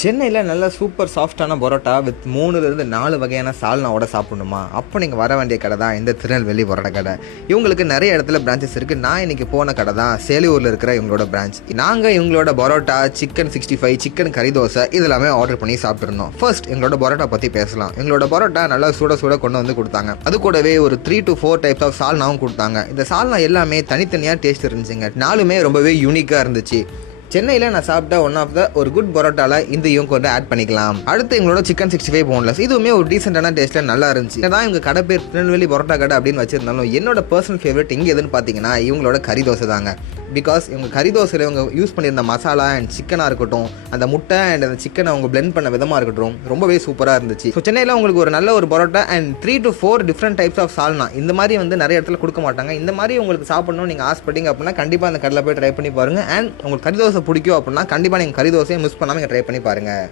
சென்னையில் நல்ல சூப்பர் சாஃப்டான பரோட்டா வித் 3லேருந்து 4 வகையான சால்னாவோட சாப்பிடணுமா? அப்போ நீங்கள் வர வேண்டிய கடை தான் இந்த திருநெல்வேலி பரோட்டா கடை. இவங்களுக்கு நிறைய இடத்துல பிரான்ச்சஸ் இருக்குது. நான் இன்றைக்கி போன கடை தான் சேலியூரில் இருக்கிற இவங்களோட பிரான்ச். நாங்கள் இவங்களோட பரோட்டா, சிக்கன் 65, சிக்கன் கறி தோசை இதெல்லாமே ஆர்டர் பண்ணி சாப்பிட்ருந்தோம். ஃபர்ஸ்ட் எங்களோட பரோட்டா பற்றி பேசலாம். எங்களோட பரோட்டா நல்லா சுட கொண்டு வந்து கொடுத்தாங்க. அது கூடவே ஒரு 3 to 4 டைப்ஸ் ஆஃப் சால்னாவும் கொடுத்தாங்க. இந்த சால்னா எல்லாமே தனித்தனியாக டேஸ்ட் இருந்துச்சுங்க. நாலுமே ரொம்பவே யூனிக்காக இருந்துச்சு. சென்னையில் நான் சாப்பிட்ட ஒன் ஆஃப் த ஒரு குட் பரோட்டாவில் இதையும் கொண்டு ஆட் பண்ணிக்கலாம். அடுத்து எங்களோட சிக்கன் 65 போன்லெஸ், இதுவுமே ஒரு டீசென்டான டேஸ்ட்டில் நல்லா இருந்துச்சு. இதான் இவங்க கடை பேர் திருநெல்வேலி பரோட்டா கடை அப்படின்னு வச்சிருந்தாலும் என்னோட பர்சனல் ஃபேவரட் இங்கே எதுன்னு பார்த்தீங்கன்னா இவங்களோட கறி தோசை தாங்க. பிகாஸ் இவங்க கறி தோசையில் இவங்க யூஸ் பண்ணியிருந்த மசாலா அண்ட் சிக்கனாக இருக்கட்டும், அந்த முட்டை அண்ட் அந்த சிக்கனை அவங்க பிளெண்ட் பண்ண விதமாக இருக்கட்டும், ரொம்பவே சூப்பராக இருந்துச்சு. ஸோ சென்னையில் உங்களுக்கு ஒரு நல்ல ஒரு parotta and 3 to 4 different types of salna இந்த மாதிரி வந்து நிறைய இடத்துல கொடுக்க மாட்டாங்க. இந்த மாதிரி உங்களுக்கு சாப்பிடணும் நீங்கள் ஆசைப்பட்டீங்க அப்படின்னா கண்டிப்பாக அந்த கடையில் போய் ட்ரை பண்ணி பாருங்கள். அண்ட் உங்களுக்கு கறி தோசை பிடிக்கும் அப்படின்னா கண்டிப்பாக நீங்கள் கறி தோசையை மிஸ் பண்ணாமல் ட்ரை பண்ணி பாருங்கள்.